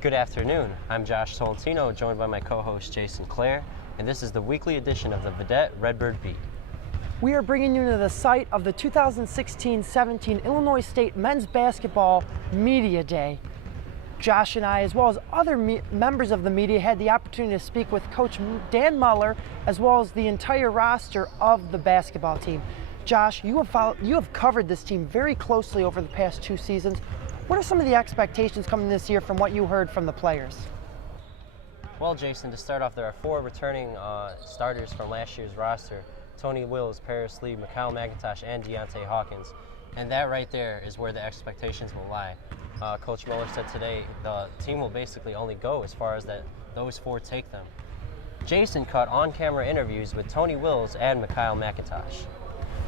Good afternoon. I'm Josh Tolentino, joined by my co-host Jason Klaer, and this is the weekly edition of the Vidette Redbird Beat. We are bringing you to the site of the 2016-17 Illinois State Men's Basketball Media Day. Josh and I, as well as other members of the media, had the opportunity to speak with Coach Dan Muller, as well as the entire roster of the basketball team. Josh, you have covered this team very closely over the past 2 seasons. What are some of the expectations coming this year from what you heard from the players? Well, Jason, to start off, there are 4 returning starters from last year's roster: Tony Wills, Paris Lee, Mikhail McIntosh, and Deontay Hawkins. And that right there is where the expectations will lie. Coach Muller said today the team will basically only go as far as those 4 take them. Jason caught on-camera interviews with Tony Wills and Mikhail McIntosh.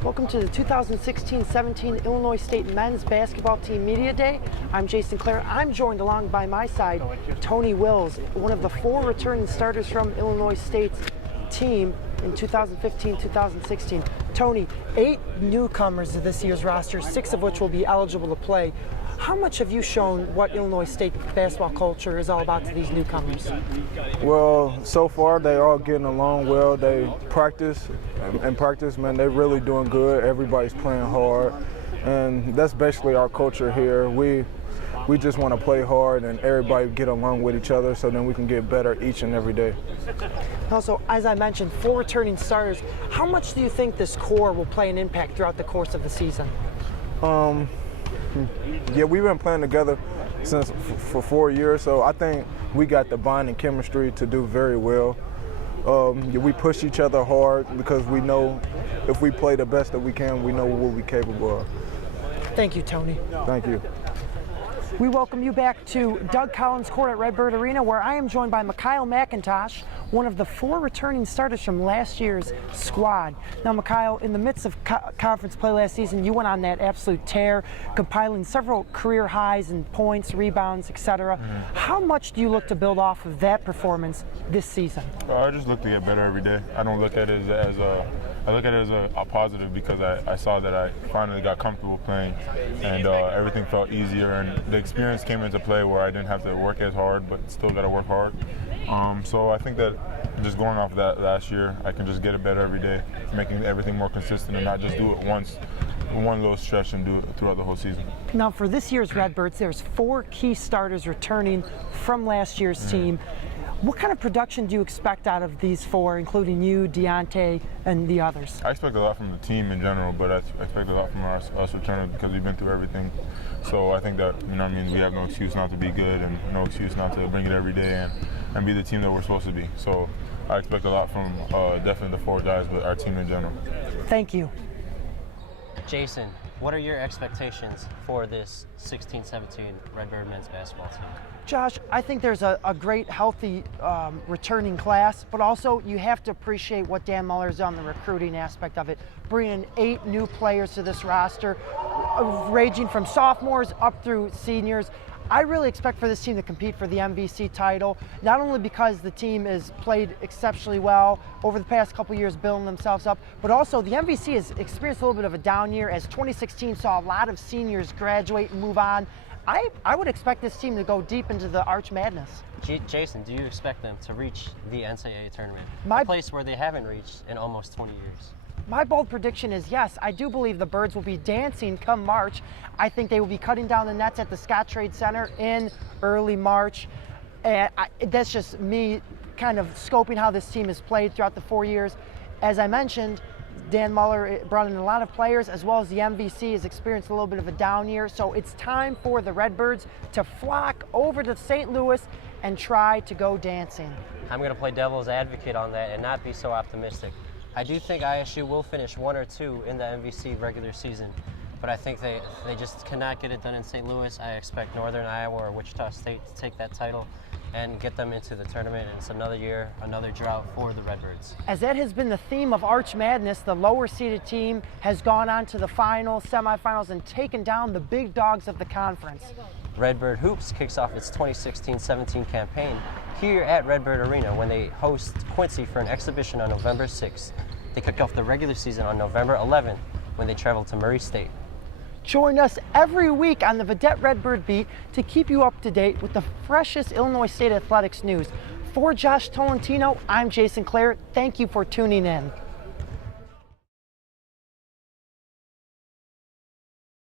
Welcome to the 2016-17 Illinois State Men's Basketball Team Media Day. I'm Jason Klaer. I'm joined along by my side, Tony Wills, one of the 4 returning starters from Illinois State's team in 2015-2016. Tony, 8 newcomers to this year's roster, 6 of which will be eligible to play. How much have you shown what Illinois State basketball culture is all about to these newcomers? Well, so far they're all getting along well. They practice, and practice, man, they're really doing good. Everybody's playing hard, and that's basically our culture here. We just want to play hard and everybody get along with each other so then we can get better each and every day. Also, as I mentioned, 4 returning starters. How much do you think this core will play an impact throughout the course of the season? Yeah, we've been playing together for 4 years, so I think we got the bond and chemistry to do very well. We push each other hard because we know if we play the best that we can, we know what we're capable of. Thank you, Tony. Thank you. We welcome you back to Doug Collins Court at Redbird Arena, where I am joined by Mikhail McIntosh, one of the 4 returning starters from last year's squad. Now, Mikhail, in the midst of conference play last season, you went on that absolute tear, compiling several career highs in points, rebounds, etc. How much do you look to build off of that performance this season? I just look to get better every day. I don't look at it as I look at it as a positive because I saw that I finally got comfortable playing and everything felt easier, and the experience came into play where I didn't have to work as hard but still got to work hard. So I think that just going off of that last year, I can just get it better every day, making everything more consistent and not just do it once, one little stretch, and do it throughout the whole season. Now, for this year's Redbirds, there's 4 key starters returning from last year's team. What kind of production do you expect out of these 4, including you, Deontay, and the others? I expect a lot from the team in general, but I expect a lot from us returning because we've been through everything. So I think that, we have no excuse not to be good and no excuse not to bring it every day and be the team that we're supposed to be. So I expect a lot from definitely the 4 guys, but our team in general. Thank you. Jason, what are your expectations for this 16-17 Redbird men's basketball team? Josh, I think there's a great, healthy returning class, but also you have to appreciate what Dan Muller's done, the recruiting aspect of it, bringing 8 new players to this roster, ranging from sophomores up through seniors. I really expect for this team to compete for the MVC title, not only because the team has played exceptionally well over the past couple years building themselves up, but also the MVC has experienced a little bit of a down year as 2016 saw a lot of seniors graduate and move on. I would expect this team to go deep into the Arch Madness. Jason, do you expect them to reach the NCAA tournament, a place where they haven't reached in almost 20 years? My bold prediction is yes. I do believe the Birds will be dancing come March. I think they will be cutting down the nets at the Scottrade Center in early March. And that's just me kind of scoping how this team has played throughout the 4 years. As I mentioned, Dan Muller brought in a lot of players, as well as the MVC has experienced a little bit of a down year. So it's time for the Redbirds to flock over to St. Louis and try to go dancing. I'm going to play devil's advocate on that and not be so optimistic. I do think ISU will finish 1 or 2 in the MVC regular season, but I think they just cannot get it done in St. Louis. I expect Northern Iowa or Wichita State to take that title and get them into the tournament, and it's another year, another drought for the Redbirds. As that has been the theme of Arch Madness, the lower seeded team has gone on to the finals, semifinals, and taken down the big dogs of the conference. Redbird Hoops kicks off its 2016-17 campaign here at Redbird Arena when they host Quincy for an exhibition on November 6th. They kick off the regular season on November 11th when they travel to Murray State. Join us every week on the Vidette Redbird Beat to keep you up to date with the freshest Illinois State athletics news. For Josh Tolentino, I'm Jason Klaer. Thank you for tuning in.